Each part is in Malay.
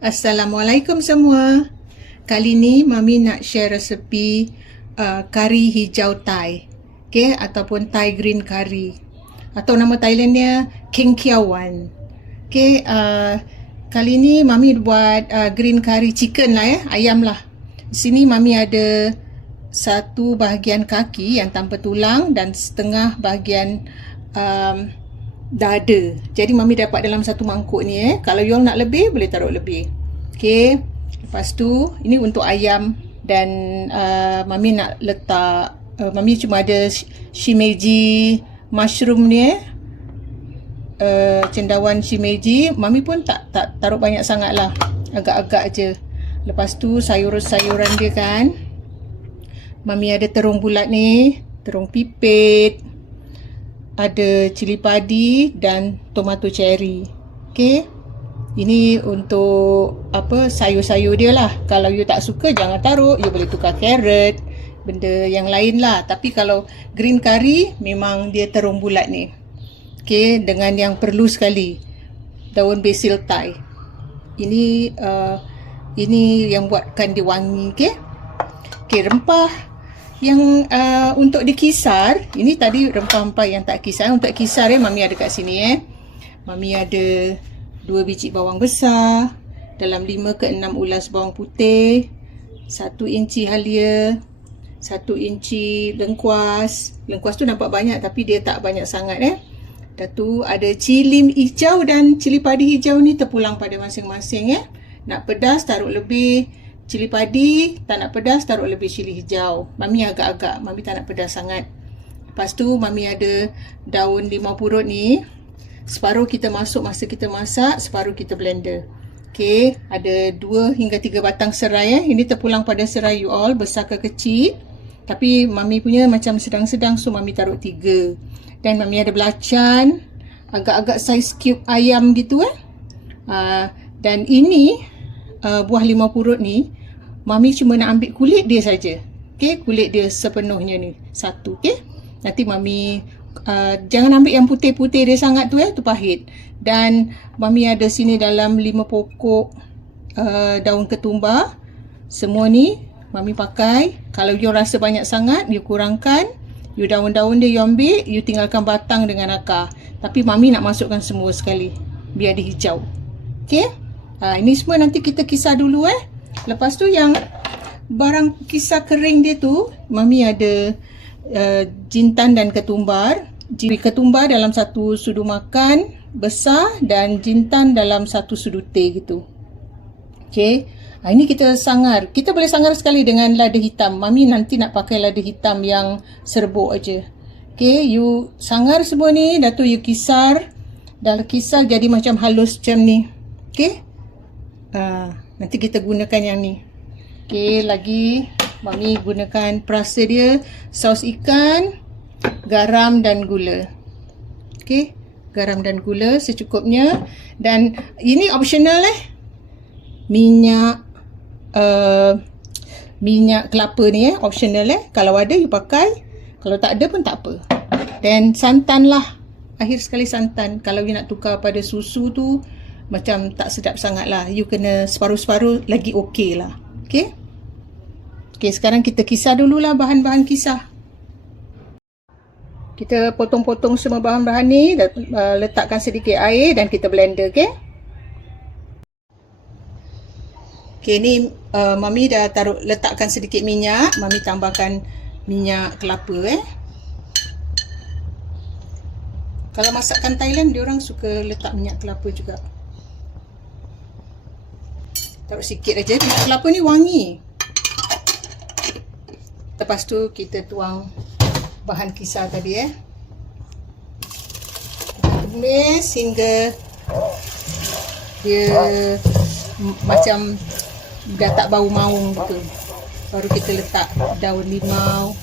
Assalamualaikum semua. Kali ni Mami nak share resepi kari hijau Thai. Okay, ataupun Thai green curry. Atau nama Thailandnya King Kiawan. Okay, kali ni Mami buat green curry chicken lah ayam lah. Di sini Mami ada satu bahagian kaki yang tanpa tulang dan setengah bahagian dada. Jadi Mami dapat dalam satu mangkuk ni Kalau you all nak lebih, boleh taruh lebih. Okay. Lepas tu, ini untuk ayam dan Mami nak letak Mami cuma ada shimeji mushroom ni cendawan shimeji. Mami pun tak taruh banyak sangat lah. Agak-agak je. Lepas tu sayuran-sayuran dia kan. Mami ada terung bulat ni, terung pipit, ada cili padi dan tomato cherry. Okay. Ini untuk sayur-sayur dia lah. Kalau you tak suka jangan taruh. You boleh tukar carrot, benda yang lain lah. Tapi kalau green curry memang dia terung bulat ni. Okay. Dengan yang perlu sekali, daun basil Thai. Ini yang buatkan dia wangi. Okay. Okay, rempah yang untuk dikisar, ini tadi rempah-rempah yang tak kisar. Untuk kisar Mami ada kat sini Mami ada 2 biji bawang besar, dalam 5 ke 6 ulas bawang putih, 1 inci halia, 1 inci lengkuas. Lengkuas tu nampak banyak tapi dia tak banyak sangat Dan tu ada cili hijau dan cili padi hijau ni terpulang pada masing-masing Nak pedas taruh lebih cili padi, tak nak pedas taruh lebih cili hijau. Mami agak-agak, Mami tak nak pedas sangat. Lepas tu Mami ada daun limau purut ni. Separuh kita masuk masa kita masak, separuh kita blender. Okay, ada 2 hingga 3 batang serai Ini terpulang pada serai you all, besar ke kecil. Tapi Mami punya macam sedang-sedang, so Mami taruh 3. Dan Mami ada belacan, agak-agak saiz cube ayam gitu Dan ini buah limau purut ni Mami cuma nak ambil kulit dia saja. Okay, kulit dia sepenuhnya ni. Satu, okay. Nanti Mami jangan ambil yang putih-putih dia sangat tu tu pahit. Dan Mami ada sini dalam 5 pokok daun ketumbar. Semua ni Mami pakai. Kalau you rasa banyak sangat, you kurangkan. You daun-daun dia you ambil, you tinggalkan batang dengan akar. Tapi Mami nak masukkan semua sekali biar dia hijau. Okay. Ini semua nanti kita kisar dulu Lepas tu yang barang kisar kering dia tu, Mami ada jintan dan ketumbar. Ketumbar dalam 1 sudu makan besar dan jintan dalam 1 sudu teh gitu. Okay. Ini kita sangar. Kita boleh sangar sekali dengan lada hitam. Mami nanti nak pakai lada hitam yang serbuk aja. Okay. You sangar semua ni. Dah tu you kisar. Dah kisar jadi macam halus macam ni. Okay. Nanti kita gunakan yang ni. Okay, lagi Mami gunakan perasa dia, saus ikan, garam dan gula. Okay, garam dan gula secukupnya. Dan ini optional minyak minyak kelapa ni optional Kalau ada you pakai, kalau tak ada pun tak apa. Dan santan lah, akhir sekali santan. Kalau you nak tukar pada susu tu macam tak sedap sangat lah. You kena separuh-separuh lagi okey lah. Okay. Okay, sekarang kita kisar dululah bahan-bahan kisar. Kita potong-potong semua bahan-bahan ni. Letakkan sedikit air dan kita blender. Okay. Okay, ni Mami dah letakkan sedikit minyak. Mami tambahkan minyak kelapa Kalau masakan Thailand, diorang suka letak minyak kelapa juga. Taruh sikit aja. Minyak kelapa ni wangi. Lepas tu kita tuang bahan kisar tadi Kita tumis hingga dia macam dah tak bau maung gitu. Baru kita letak daun limau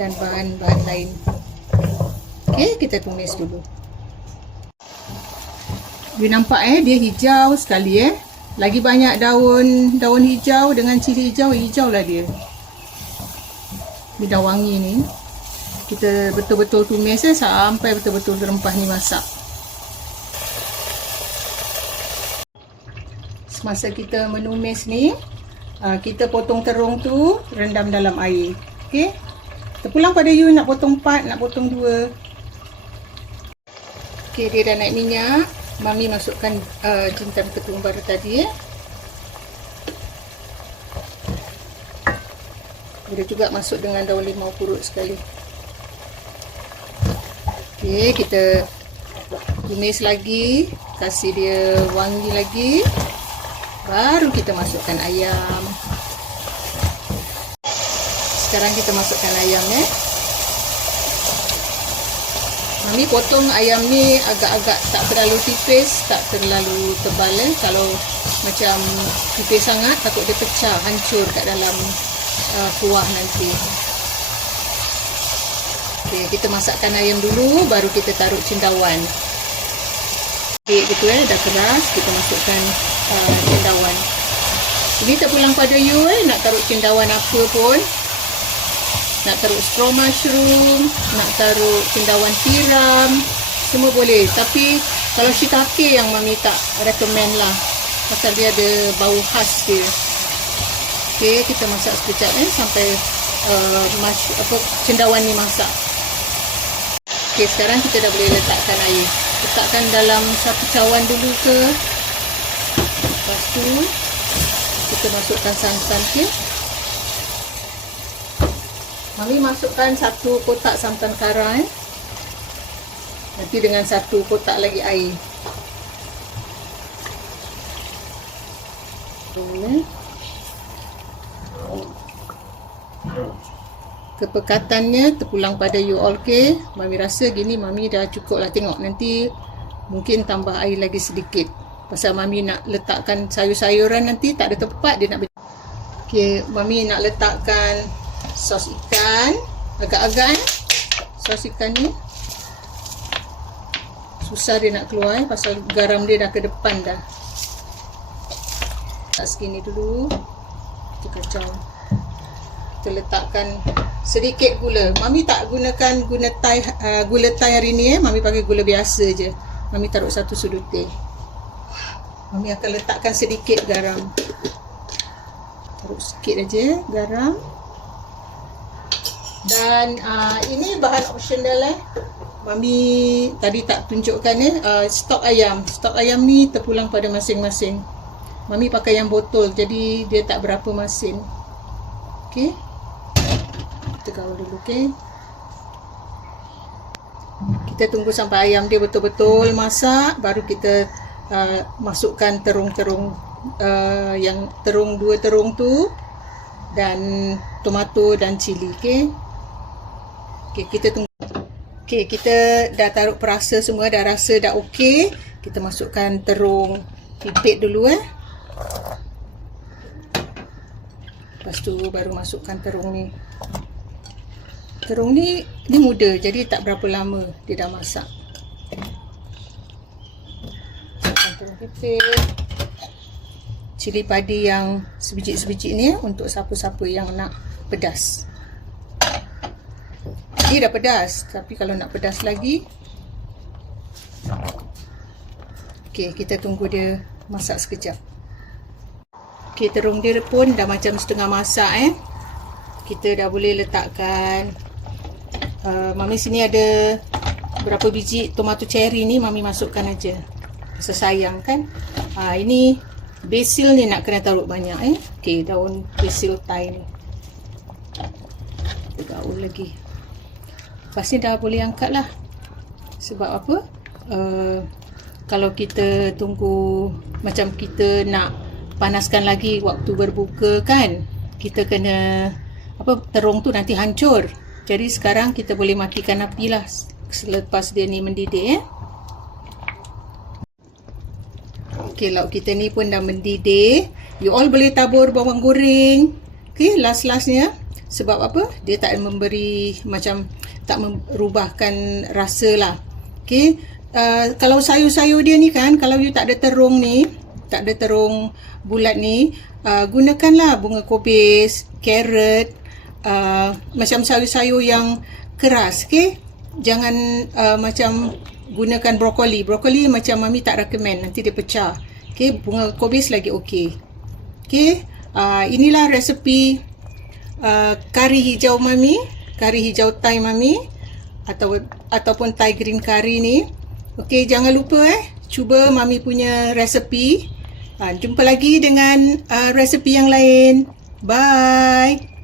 dan bahan-bahan lain. Okay, kita tumis dulu. You nampak dia hijau sekali Lagi banyak daun hijau dengan cili hijau, hijau lah dia. Dia dah wangi ni. Kita betul-betul tumis sampai betul-betul rempah ni masak. semasa kita menumis ni, kita potong terung tu rendam dalam air. Okey. Terpulang pada you nak potong 4, nak potong 2. Okey, dia dah naik minyak. Mami masukkan jintan ketumbar tadi ya. Boleh juga masuk dengan daun limau purut sekali. Okey, kita tumis lagi, kasih dia wangi lagi. Baru kita masukkan ayam. Sekarang kita masukkan ayam ya. Mami potong ayam ni agak-agak tak terlalu tipis, tak terlalu tebal ya. Kalau macam tipis sangat takut dia pecah, hancur kat dalam kuah nanti. Okey, kita masakkan ayam dulu, baru kita taruh cendawan. Okey, gitu dah keras, kita masukkan cendawan. Ini terpulang pada you nak taruh cendawan apa pun. Nak taruh straw mushroom, nak taruh cendawan tiram, semua boleh. Tapi kalau shiitake yang mami tak recommend lah, pasal dia ada bau khas dia. Okey, kita masak sekejap sampai cendawan ni masak. Okey, sekarang kita dah boleh letakkan air. Letakkan dalam satu cawan dulu ke. Lepas tu kita masukkan santan ke. Mami masukkan 1 kotak santan kara nanti dengan 1 kotak lagi air. Kepekatannya terpulang pada you all. Okay, mami rasa gini mami dah cukup lah. Tengok nanti mungkin tambah air lagi sedikit, pasal mami nak letakkan sayur-sayuran nanti tak ada tempat dia nak. Okay, mami nak letakkan sos ikan. Agak-agak sos ikan ni susah dia nak keluar pasal garam dia dah ke depan dah. Tak segini dulu, kita kacau. Kita letakkan sedikit gula. Mami tak gunakan gula Thai hari ni Mami pakai gula biasa je. Mami taruh 1 sudu teh. Mami akan letakkan sedikit garam. Taruh sikit aja garam. Dan ini bahan optional Mami tadi tak tunjukkan stok ayam. Stok ayam ni terpulang pada masing-masing. Mami pakai yang botol, jadi dia tak berapa masin. Okey. Kita kawal dulu, okey. Kita tunggu sampai ayam dia betul-betul masak, baru kita masukkan terung-terung yang 2 terung tu dan tomato dan cili, okey. Okey, kita tunggu. Okey, kita dah taruh perasa semua, dah rasa dah okey. Kita masukkan terung pipit dulu Lepas tu baru masukkan terung ni. Terung ni muda, jadi tak berapa lama dia dah masak. Masukkan terung pipit. Cili padi yang sebiji-sebiji ni untuk siapa-siapa yang nak pedas. Dia dah pedas, tapi kalau nak pedas lagi. Okey, kita tunggu dia masak sekejap. Okey, terung dia pun dah macam setengah masak Kita dah boleh letakkan Mami sini ada berapa biji tomato cherry ni, Mami masukkan aja. Rasa sayang kan. Ini basil ni nak kena taruh banyak Okey, daun basil Thai ni. Kita gaul lagi. Lepas ni dah boleh angkat lah. Sebab apa? Kalau kita tunggu macam kita nak panaskan lagi waktu berbuka kan, kita kena terung tu nanti hancur. Jadi sekarang kita boleh matikan api lah selepas dia ni mendidih Okey, lauk kita ni pun dah mendidih. You all boleh tabur bawang goreng. Okey, last-lastnya. Sebab apa? Dia tak memberi macam tak merubahkan rasa lah. Okey, kalau sayur-sayur dia ni kan, kalau you tak ada terung ni, tak ada terung bulat ni, gunakanlah bunga kobis, carrot, macam sayur-sayur yang keras. Okay, jangan macam gunakan brokoli. Brokoli macam Mami tak recommend, nanti dia pecah. Okey, bunga kobis lagi okey. Okey, inilah resepi kari hijau Mami, kari hijau Thai Mami, ataupun Thai green curry ni. Okey, jangan lupa cuba Mami punya resepi. Jumpa lagi dengan resepi yang lain. Bye.